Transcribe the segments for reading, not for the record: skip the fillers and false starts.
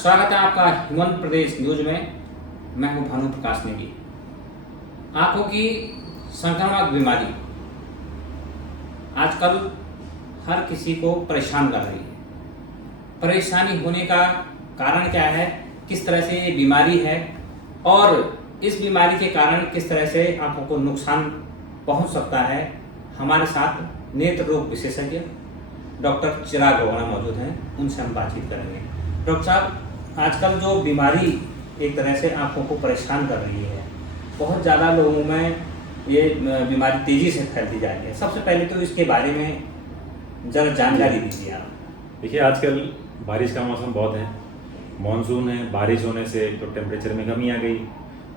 स्वागत है आपका हिमंत प्रदेश न्यूज में। मैं हूं भानु प्रकाश नेगी। आंखों की संक्रामक बीमारी आजकल हर किसी को परेशान कर रही है। परेशानी होने का कारण क्या है, किस तरह से ये बीमारी है और इस बीमारी के कारण किस तरह से आंखों को नुकसान पहुंच सकता है, हमारे साथ नेत्र रोग विशेषज्ञ डॉक्टर चिराग रोहना मौजूद हैं। उनसे हम बातचीत करेंगे। डॉक्टर साहब, आजकल जो बीमारी एक तरह से आंखों को परेशान कर रही है, बहुत ज़्यादा लोगों में ये बीमारी तेज़ी से फैलती जा रही है। सबसे पहले तो इसके बारे में ज़रा जानकारी दीजिए आप। देखिए, आजकल बारिश का मौसम बहुत है, मानसून है। बारिश होने से तो टेम्परेचर में कमी आ गई।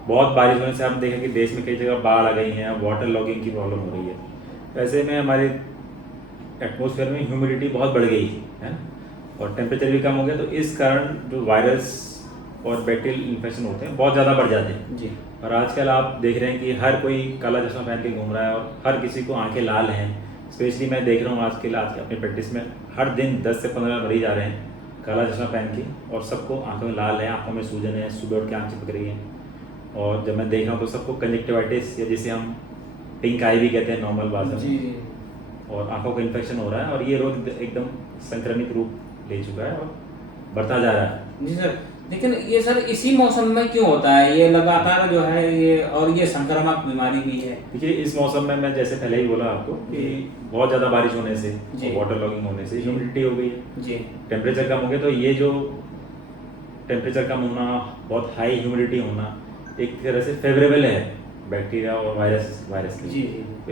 बहुत बारिश होने से आप देखें कि देश में कई जगह बाढ़ आ गई है, वाटर लॉगिंग की प्रॉब्लम हो रही है। ऐसे में हमारे एटमॉस्फेयर में ह्यूमिडिटी बहुत बढ़ गई है और टेम्परेचर भी कम हो गया, तो इस कारण जो वायरस और बैक्टीरियल इन्फेक्शन होते हैं बहुत ज़्यादा बढ़ जाते हैं जी। और आजकल आप देख रहे हैं कि हर कोई काला चश्मा पहन के घूम रहा है और हर किसी को आंखें लाल हैं। स्पेशली मैं देख रहा हूँ आजकल अपनी प्रैक्टिस में हर दिन 10 से 15 मरीज आ रहे हैं काला चश्मा पहन के, और सबको आंखों में लाल है, आंखों में सूजन है, सुबह उठ के आँख चिपक रही है। और जब मैं देख रहा हूँ तो सबको कंजक्टिवाइटिस या जिसे हम पिंक आई भी कहते हैं नॉर्मल भाषा में, और आंखों का इन्फेक्शन हो रहा है और ये रोग एकदम संक्रमित रूप ले चुका है और बढ़ता जा रहा है। जी सर, लेकिन ये सर इसी मौसम में क्यों होता है ये लगातार जो है ये, और ये संक्रामक बीमारी भी है? देखिए, इस मौसम में मैं जैसे पहले ही बोला आपको कि बहुत ज़्यादा बारिश होने से, वाटर लॉगिंग होने से ह्यूमिडिटी हो गई है जी, टेम्परेचर कम हो गया, तो ये जो टेम्परेचर कम होना, बहुत हाई ह्यूमिडिटी होना एक तरह से फेवरेबल है बैक्टीरिया और वायरस के लिए। जी। तो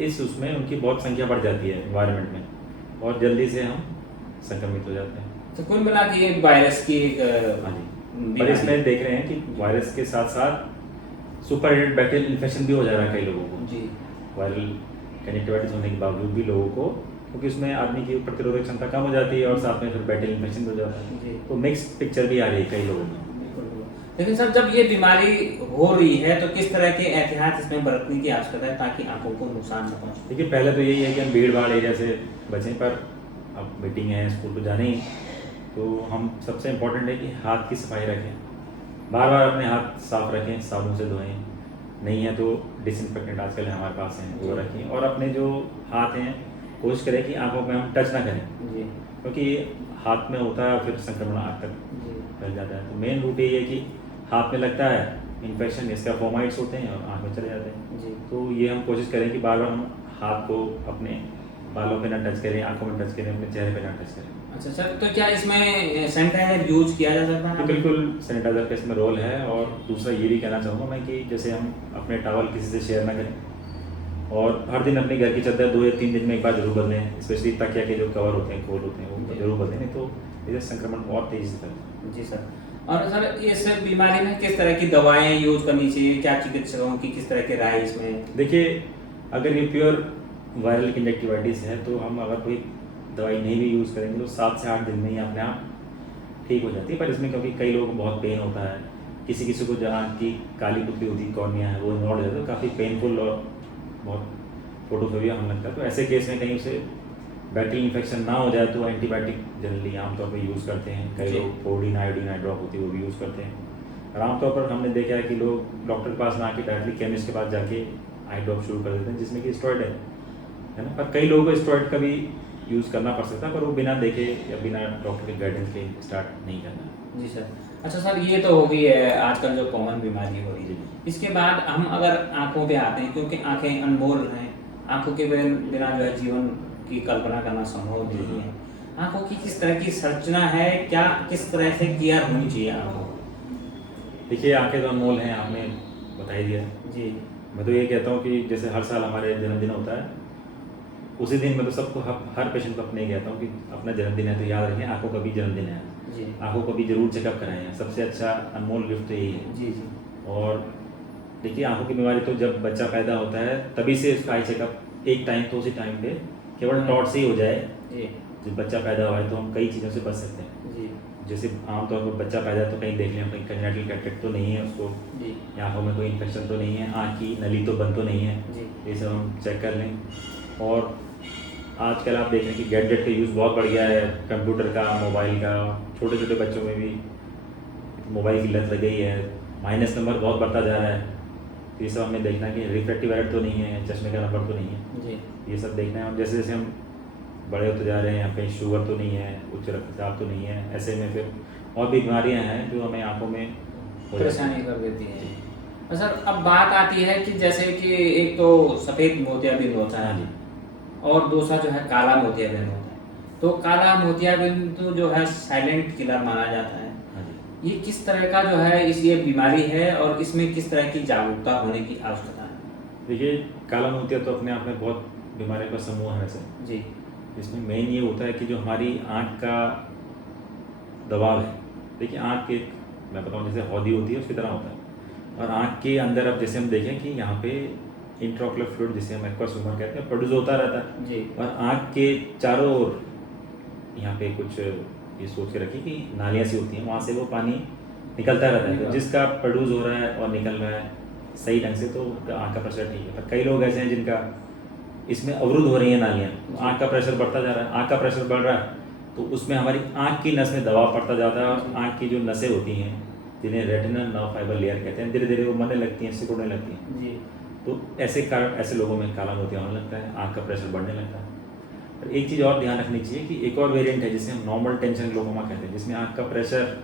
इस उसमें उनकी बहुत संख्या बढ़ जाती है एनवायरनमेंट में और जल्दी से हम संक्रमित हो जाते हैं। तो कुल मिला के ये वायरस की हाँ जी, पर इसमें देख रहे हैं कि वायरस के साथ साथ सुपर हेटेड बैक्टीरियल इन्फेक्शन भी हो जा रहा है कई लोगों को जी। वायरल कंजक्टिवाइटिस होने के बावजूद भी लोगों को, क्योंकि उसमें आदमी की प्रतिरोधक क्षमता कम हो जाती है और साथ में फिर बैक्टीरियल इन्फेक्शन भी हो जाता है, तो मिक्स्ड पिक्चर भी आ रही है कई लोगों में। लेकिन सर जब ये बीमारी हो रही है तो किस तरह के एहतियात इसमें बरतने की आवश्यकता है ताकि आंखों को नुकसान न पहुंचे? देखिए, पहले तो यही है कि हम भीड़ भाड़ एरिया से बचें, पर अब मीटिंग है, स्कूल तो जाने ही, तो हम सबसे इम्पोर्टेंट है कि हाथ की सफाई रखें, बार बार अपने हाथ साफ रखें, साबुन से धोएं, नहीं है तो डिसइंफेक्टेंट आजकल हमारे पास हैं वो रखें, और अपने जो हाथ हैं कोशिश करें कि आंखों में हम टच ना करें, क्योंकि हाथ में होता है फिर संक्रमण आँख तक फैल जाता है। तो मेन रूट यही है कि हाथ में लगता है इन्फेक्शन, इसका फोमाइट्स होते हैं और आँख में चले जाते हैं। तो ये हम कोशिश करें कि बार बार हम हाथ को अपने बालों पे ना टच करें, आंखों में टच करें, अपने चेहरे पे ना टच करें। अच्छा सर, तो क्या इसमें सैनिटाइजर यूज किया जा सकता है? तो बिल्कुल सैनिटाइजर का इसमें रोल है। और दूसरा ये भी कहना चाहूँगा मैं कि जैसे हम अपने टॉवल किसी से शेयर ना करें और हर दिन अपने घर की चादर 2 या 3 दिन में एक बार जरूर बदलें, स्पेशली तकिया के जो कवर होते हैं, खोल होते हैं, वो जरूर बदलें, नहीं तो इससे संक्रमण बहुत तेज़ी से फैलता है। जी सर। और सर इस बीमारी में किस तरह की दवाएं यूज करनी चाहिए, क्या चिकित्सकों की किस तरह के राय इसमें? देखिए, अगर ये प्योर वायरल कंजक्टिवाइटिस है तो हम अगर कोई दवाई नहीं भी यूज़ करेंगे तो 7 से 8 दिन में ही अपने आप ठीक हो जाती है। पर इसमें क्योंकि कई लोगों को बहुत पेन होता है, किसी को जहाँ की काली पुतली होती है, कॉर्निया है, वो इन्वॉल्व हो जाता है, काफ़ी पेनफुल और बहुत फोटोफोबिया होने लगता है। तो ऐसे केस में कहीं उसे बैक्टीरियल इन्फेक्शन ना हो जाए तो एंटीबायोटिक जनरली आमतौर पर यूज़ करते हैं। कई लोग फोर्डीन आयोडीन आई ड्रॉप होती है वो भी यूज़ करते हैं। और आमतौर पर हमने देखा है कि लोग डॉक्टर के पास ना आके डायरेक्टली केमिस्ट के पास जाके आई ड्रॉप शुरू कर देते हैं जिसमें कि स्टेरॉइड है ना। पर कई लोगों को स्टेरॉइड का भी यूज़ करना पड़ सकता है, पर वो बिना देखे या बिना डॉक्टर के गाइडेंस के स्टार्ट नहीं करना। जी सर। अच्छा सर, ये तो हो गई है आजकल जो कॉमन बीमारी हो रही है। इसके बाद हम अगर आंखों पे आते हैं, क्योंकि आंखें अनमोल हैं, आंखों के बिना जो है जीवन की कल्पना करना संभव नहीं है। आंखों की किस तरह की संरचना है, क्या किस तरह से केयर होनी चाहिए आंखों? देखिए, आंखें तो अनमोल हैं, आपने बता ही दिया जी। मैं तो ये कहता हूँ कि जैसे हर साल हमारे जन्मदिन होता है, उसी दिन मैं तो सबको हर पेशेंट को अपने कहता हूँ कि अपना जन्मदिन है तो याद रखें आंखों का भी जन्मदिन है जी। आंखों को भी जरूर चेकअप कराएं। सबसे अच्छा अनमोल गिफ्ट तो यही है। जी। और देखिए, आंखों की बीमारी तो जब बच्चा पैदा होता है तभी से उसका आई चेकअप एक टाइम तो उसी टाइम पे केवल टॉट से ही हो जाए। जब बच्चा पैदा हुआ है तो हम कई चीज़ों से बच सकते हैं। जी। जैसे आमतौर पर बच्चा पैदा तो कहीं देख लें, कहीं कंजेनिटल कैटरेक्ट तो नहीं है उसको, या आंखों में कोई इन्फेक्शन तो नहीं है, आँख की नली तो बंद तो नहीं है, ये सब हम चेक कर लें। और आजकल आप देख रहे हैं कि गैजेट का यूज़ बहुत बढ़ गया है, कंप्यूटर का, मोबाइल का, छोटे छोटे बच्चों में भी मोबाइल की लत लग गई है, माइनस नंबर बहुत बढ़ता जा रहा है, तो ये सब हमें देखना है कि रिफ्रैक्टिव एरर तो नहीं है, चश्मे का नंबर तो नहीं है जी ये सब देखना है। और जैसे जैसे हम बड़े होते जा रहे हैं या कहीं शुगर तो नहीं है, उच्च रक्तचाप तो नहीं है, ऐसे में फिर और भी बीमारियां हैं जो हमें आंखों में हो जाती परेशानी हैं। कर देती है। और सर अब बात आती है कि जैसे कि एक तो सफ़ेद मोतियाबिंद होता हाँ है जी, और दूसरा जो है काला मोतियाबिंद होता है। तो काला मोतियाबिंद तो जो है साइलेंट किलर माना जाता है। हाँ जी। ये किस तरह का जो है ये बीमारी है और इसमें किस तरह की जागरूकता होने की आवश्यकता है? देखिए, काला मोतिया तो अपने आप में बहुत बीमारियों का समूह है वैसे। जी इसमें मेन ये होता है कि जो हमारी आँख का दबाव है, देखिए आँख एक, मैं बताऊँ जैसे हौदी होती है उसकी तरह होता है, और आँख के अंदर अब जैसे हम देखें कि यहाँ पे इंट्राओकुलर फ्लूइड जिसे हम एक्वस ह्यूमर कहते हैं प्रोड्यूस होता रहता है, जी और आँख के चारों ओर यहाँ पे कुछ ये सोच के रखिए कि नालियाँ सी होती हैं, वहाँ से वो पानी निकलता रहता है, तो जिसका प्रोड्यूस हो रहा है और निकल रहा है सही ढंग से तो आँख का प्रेशर ठीक है। पर कई लोग ऐसे हैं जिनका इसमें अवरुद्ध हो रही है नालियाँ, आँख का प्रेशर बढ़ता जा रहा है, आँख का प्रेशर बढ़ रहा है तो उसमें हमारी आँख की नस में दबाव पड़ता जाता है, और आँख की जो नसें होती हैं जिन्हें रेटिनल नर्व फाइबर लेयर कहते हैं, धीरे धीरे वो मरने लगती हैं, सिकुड़ने लगती हैं। जी तो ऐसे कारण ऐसे लोगों में काला मोतिया होने लगता है, आँख का प्रेशर बढ़ने लगता है। पर एक चीज़ और ध्यान रखनी चाहिए कि एक और वेरिएंट है जिसे हम नॉर्मल टेंशन ग्लोकोमा कहते हैं, जिसमें आँख का प्रेशर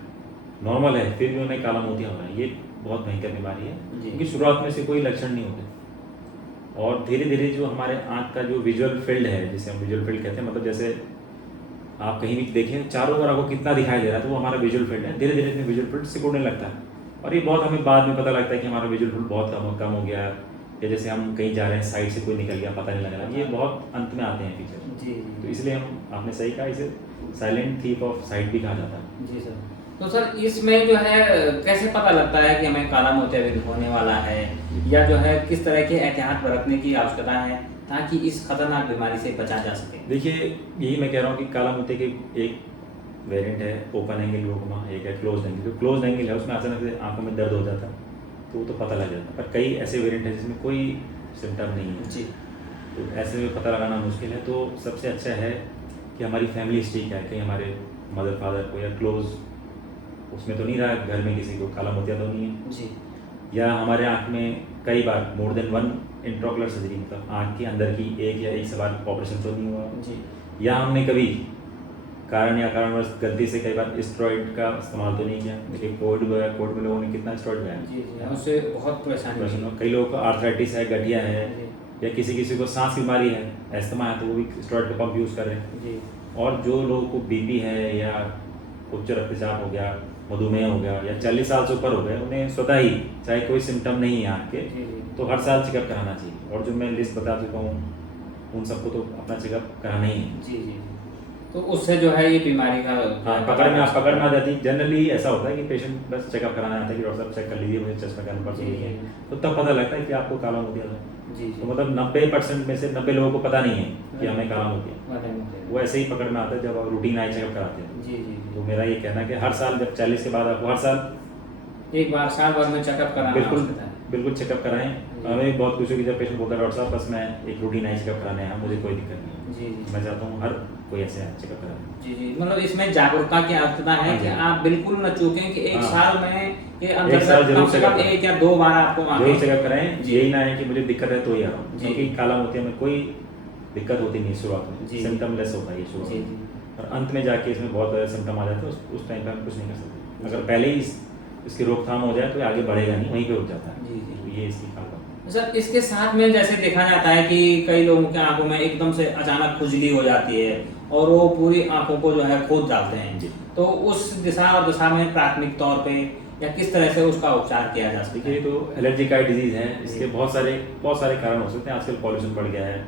नॉर्मल है फिर भी उन्हें काला मोतिया हो रहा है। ये बहुत भयंकर बीमारी है जी। क्योंकि शुरुआत में से कोई लक्षण नहीं होते, और धीरे धीरे जो हमारे आँख का जो विजुअल फील्ड है, जिसे हम विजुअल फील्ड कहते हैं, मतलब जैसे आप कहीं भी देखें चारों ओर आपको कितना दिखाई दे रहा है, तो वो हमारा विजुअल फील्ड है, धीरे धीरे विजुअल फील्ड सिकुड़ने लगता है। और ये बहुत हमें बाद में पता लगता है कि हमारा विजुअल फील्ड बहुत कम हो गया है, या जैसे हम कहीं जा रहे हैं साइड से कोई निकल गया पता नहीं लग रहा, ये बहुत अंत में आते हैं फीचर। जी तो इसलिए हम, आपने सही कहा, इसे साइलेंट थीफ ऑफ साइट भी कहा जाता है। जी सर। तो सर इसमें जो है कैसे पता लगता है कि हमें काला मोतियाबिंद होने वाला है, या जो है किस तरह के एहतियात बरतने की आवश्यकता है ताकि इस खतरनाक बीमारी से बचा जा सके? देखिए, यही मैं कह रहा हूँ कि काला मोतिया की एक वेरिएंट है ओपन एंगल ग्लोकोमा, एक है क्लोज एंगल। जो क्लोज एंगल है उसमें अचानक से आंखों में दर्द हो जाता है तो वो तो पता लग जाता है, पर कई ऐसे वेरिएंट हैं जिसमें कोई सिम्टम नहीं है, जी तो ऐसे में पता लगाना मुश्किल है। तो सबसे अच्छा है कि हमारी फैमिली हिस्ट्री क्या है, कहीं हमारे मदर फादर को या क्लोज उसमें तो नहीं रहा घर में किसी को काला मोतिया तो नहीं है, जी या हमारे आँख में कई बार more than one intraocular surgery, मतलब आँख के अंदर की एक या एक से बार ऑपरेशन तो नहीं हुआ, जी या हमने कभी कारण या कारणवश गलती से कई बार स्टेरॉइड का इस्तेमाल तो नहीं किया। देखिए कोविड में लोगों ने कितना स्टेरॉइड लिया, जी जी उससे बहुत परेशानी हुई। कई लोगों को आर्थराइटिस है, गठिया है, जी या किसी को सांस की बीमारी है, अस्थमा है, तो वो भी स्टेरॉइड का पंप यूज़ कर रहे हैं। जी और जो लोगों को बीपी है या उच्च रक्तचाप हो गया, मधुमेह हो गया, या 40 साल से ऊपर हो गए, उन्हें स्वतः ही चाहे कोई सिम्टम नहीं है आँख के जी जी तो हर साल चेकअप कराना चाहिए। और जो मैं लिस्ट बता चुका हूँ उन सबको तो अपना चेकअप कराना ही है। जी जी तो उससे जो है ये बीमारी का हाँ, पकड़ में आ जाती है। जनरली ऐसा होता है कि पेशेंट बस चेकअप कराना आता है कि डॉक्टर साहब चेक कर लीजिए, मुझे चश्मे का नंबर जी, नहीं है, जी। तो तब पता लगता है कि आपको काला मोतिया है। जी तो जी मतलब 90% में से 90 लोगों को पता नहीं है कि हमें काला मोतिया, वाले मोतिया। वो ऐसे ही पकड़ में आता है जब आप रूटीन आई चेकअप कराते हैं। जी जी तो मेरा ये कहना है कि हर साल जब 40 के बाद आपको हर साल जी एक बार साल भर में चेकअप कराना बिल्कुल आवश्यक है। बिल्कुल चेकअप कराएं। हमें भी बहुत खुशी होगी जब पेशेंट बोलता है डॉक्टर साहब बस मैं एक रूटीन आई चेकअप कराने आया, मुझे कोई दिक्कत नहीं है। जी जी मैं चाहता हूँ हर कोई ऐसे चेकअप कराए। जी जी मतलब इसमें जागरूकता की आवश्यकता है हाँ कि जी। आप बिल्कुल न चूकें कि एक हाँ। साल में के एक अंदर साल जरूर कम से चेकअप कम कराएं। 1 या 2 बार आपको जरूर आंखें चेकअप कराएं, जी। यही ना है कि मुझे दिक्कत है तो ही आ रहा हूँ, जी। क्योंकि काला मोतिया में कोई दिक्कत होती नहीं है शुरुआत में, जी। सिम्टम लेस होता है ये शुरुआत जी में, जी और अंत में जाके इसमें बहुत सिम्टम आ जाते हैं, उस टाइम पे हम कुछ नहीं कर सकते। अगर पहले ही इसकी रोकथाम हो जाए तो ये आगे बढ़ेगा नहीं, वहीं पे रुक जाता है। जी, जी। तो ये इसकी खाल बात। सर इसके साथ में जैसे देखा जाता है कि कई लोगों के आंखों में एकदम से अचानक खुजली हो जाती है और वो पूरी आंखों को जो है खोद डालते हैं, जी। तो उस दिशा और दशा में प्राथमिक तौर पे या किस तरह से उसका उपचार किया जा सकता देखिए है? ये तो एलर्जी का डिजीज है, इसके बहुत सारे कारण हो सकते हैं। आजकल पॉल्यूशन बढ़ गया है,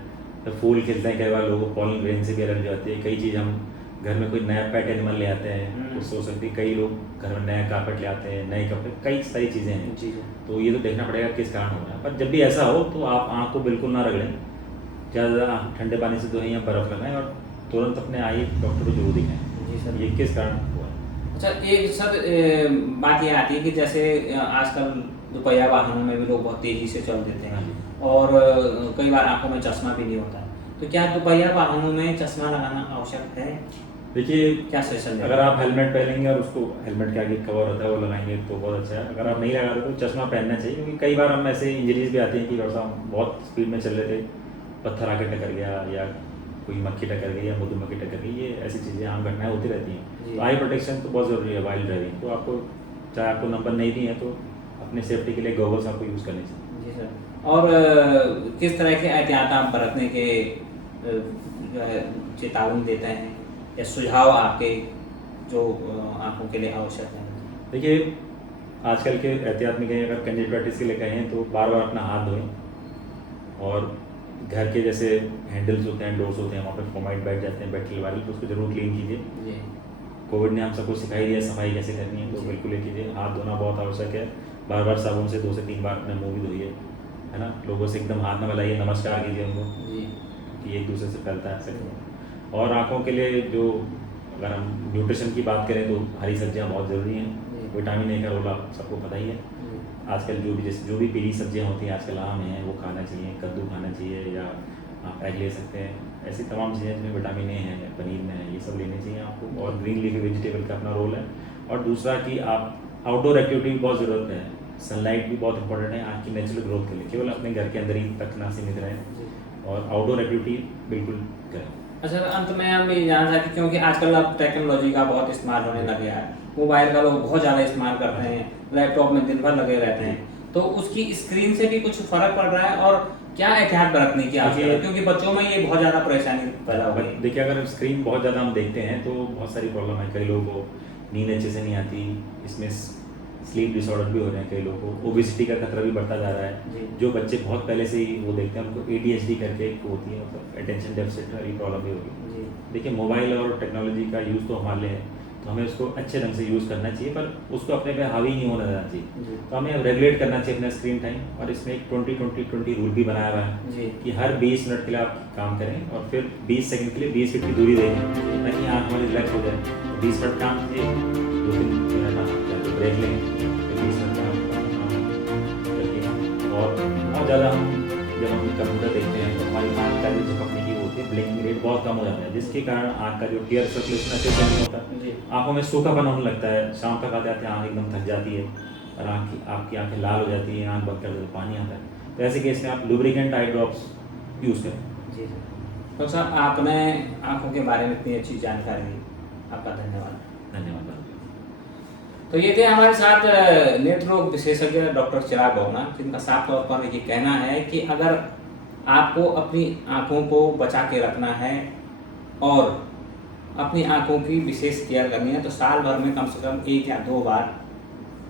तो फूल खिलते हैं, कई बार लोगों को पॉलन ग्रेन से भी एलर्जी आती है। कई चीज़ हम घर में कोई नया पेट एनिमल ले आते हैं उससे हो सकती है। कई लोग घर में नया कारपेट ले आते हैं, नए कपड़े, कई सारी चीज़ें हैं। जी तो ये तो देखना पड़ेगा किस कारण हो रहा है। पर जब भी ऐसा हो तो आप आँख को बिल्कुल ना रगड़ें, ज़्यादा ठंडे पानी से धोएं या बर्फ़ लगाएं, और तुरंत अपने आई डॉक्टर को जरूर दिखाएं जी सर। ये किस कारण हुआ है। अच्छा एक सर बात ये आती है कि जैसे आजकल दोपहिया वाहनों में भी लोग बहुत तेजी से चल देते हैं और कई बार आंखों में चश्मा भी नहीं होता है, तो क्या दोपहिया वाहनों में चश्मा लगाना आवश्यक है? देखिए, क्या सजेशन अगर आप हेलमेट पहनेंगे और उसको हेलमेट के आगे कवर होता है वो लगाएंगे तो बहुत अच्छा है। अगर आप नहीं लगाते तो चश्मा पहनना चाहिए, क्योंकि कई बार हम ऐसे इंजरीज भी आती हैं कि थोड़ा हम बहुत स्पीड में चल रहे थे, पत्थर आके टकर गया या कोई मक्खी टकर गई या मधुमक्खी टकर गई, ये ऐसी चीज़ें आम घटनाएं होती रहती हैं। जी। तो आई प्रोटेक्शन तो बहुत ज़रूरी है वाइल ड्राइविंग। तो आपको चाहे आपको नंबर नहीं भी है तो अपने सेफ्टी के लिए गॉगल्स आपको यूज़ करने चाहिए। जी सर। और किस तरह के एहतियात आप बरतने के जो है चेतावनी देते हैं या सुझाव आपके जो आंखों के लिए आवश्यक है? देखिए, आजकल के एहतियात में कहें, अगर कंजक्टिवाइटिस के लिए कहें तो बार बार अपना हाथ धोएं, और घर के जैसे हैंडल्स होते हैं, डोर्स होते हैं, वहाँ पे फोमाइट बैठ जाते हैं, बैक्टीरियल वायरल, तो उसको जरूर क्लीन कीजिए। जी। कोविड ने हम सबको सिखाई दिया सफाई कैसे करनी है, तो जी। बिल्कुल ये कीजिए। हाथ धोना बहुत आवश्यक है, बार बार साबुन से 2 से 3 बार अपने मुँह भी धोइए, है ना। लोगों से एकदम हाथ न मिलाइए, नमस्कार कीजिए उनको, जी। कि एक दूसरे से फैलता है ऐसे। और आँखों के लिए जो, अगर हम न्यूट्रिशन की बात करें तो हरी सब्जियाँ बहुत ज़रूरी हैं। जी। विटामिन ए का रोल आप सबको पता ही है। जी। आजकल जो भी पीली सब्जियां होती हैं आजकल आम हैं, वो खाना चाहिए, कद्दू खाना चाहिए, या आप एग ले सकते हैं। ऐसी तमाम चीज़ें जिसमें विटामिन ए है, पनीर में है, ये सब लेने चाहिए आपको। और ग्रीन लीफी वेजिटेबल का अपना रोल है। और दूसरा कि आप आउटडोर एक्टिविटी की बहुत ज़रूरत है। सनलाइट भी बहुत इंपॉर्टेंट है आँख की नेचुरल ग्रोथ के लिए। केवल अपने घर के अंदर ही तक ना सीमित रहें, जी। और आउटडोर एक्टिविटी बिल्कुल करें। अच्छा, अंत में हम ये जानना चाहते हैं, क्योंकि आजकल अब टेक्नोलॉजी का बहुत इस्तेमाल होने लग गया है, मोबाइल का लोग बहुत ज़्यादा इस्तेमाल करते हैं, लैपटॉप में दिन भर लगे रहते हैं, तो उसकी स्क्रीन से भी कुछ फर्क पड़ रहा है? और क्या एहतियात बरतने की आवश्यकता है, क्योंकि बच्चों में ये बहुत ज़्यादा परेशानी पैदा हो गई है? देखिए, अगर स्क्रीन बहुत ज़्यादा हम देखते हैं तो बहुत सारी प्रॉब्लम है। कई लोगों को नींद अच्छे से नहीं आती, इसमें स्लीप डिसऑर्डर भी हो रहे हैं, कई लोगों को ओबेसिटी का खतरा भी बढ़ता जा रहा है। जी। जो बच्चे बहुत पहले से ही वो देखते हैं, उनको ADHD करके एक होती है, मतलब अटेंशन डेफिसिट वाली प्रॉब्लम भी होगी। जी। देखिए, मोबाइल और टेक्नोलॉजी का यूज़ तो हमारे लिए है, तो हमें उसको अच्छे ढंग से यूज़ करना चाहिए, पर उसको अपने पे हावी नहीं होना देना चाहिए। जी। तो हमें रेगुलेट करना चाहिए अपना स्क्रीन टाइम, और इसमें एक 20-20-20 रूल भी बनाया हुआ है जी। कि हर 20 मिनट के लिए आप काम करें, और फिर 20 सेकंड के लिए 20 फीट की दूरी दें, ताकि आँख हमारी रिलैक्स हो जाए। 20 मिनट काम कीजिए, 2-3 मिनट आप या तो ब्रेक लें, फिर 20 मिनट का काम करके। और बहुत ज़्यादा जब हम कंप्यूटर देखते हैं तो हमारी आँख का जो झपकने की होती है, ब्लिंकिंग रेट बहुत कम हो जाता है, जिसके कारण आँख का जो टीयर सर्कुलेशन अच्छे से नहीं होता, जी। आँखों में सूखापन होने लगता है। शाम तक आते आते आँख एकदम थक जाती है, और आपकी आँखें लाल हो जाती हैं, आँख बंद कर देते पानी आता है। तो ऐसे केस में आप लुब्रिकेंट आई ड्रॉप्स यूज़ करें। जी सर। तो सर, आपने आंखों के बारे में इतनी अच्छी जानकारी दी, आपका धन्यवाद। धन्यवाद। तो ये थे हमारे साथ नेत्र रोग विशेषज्ञ डॉक्टर चिराग भोगना, जिनका साफ तौर पर ये कहना है कि अगर आपको अपनी आंखों को बचा के रखना है और अपनी आंखों की विशेष केयर करनी है, तो साल भर में कम से कम 1 या 2 बार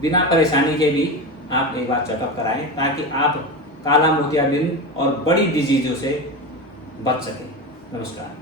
बिना परेशानी के भी आप एक बार चेकअप कराएं, ताकि आप काला मोतियाबिंद और बड़ी डिजीजों से बच सकें। नमस्कार।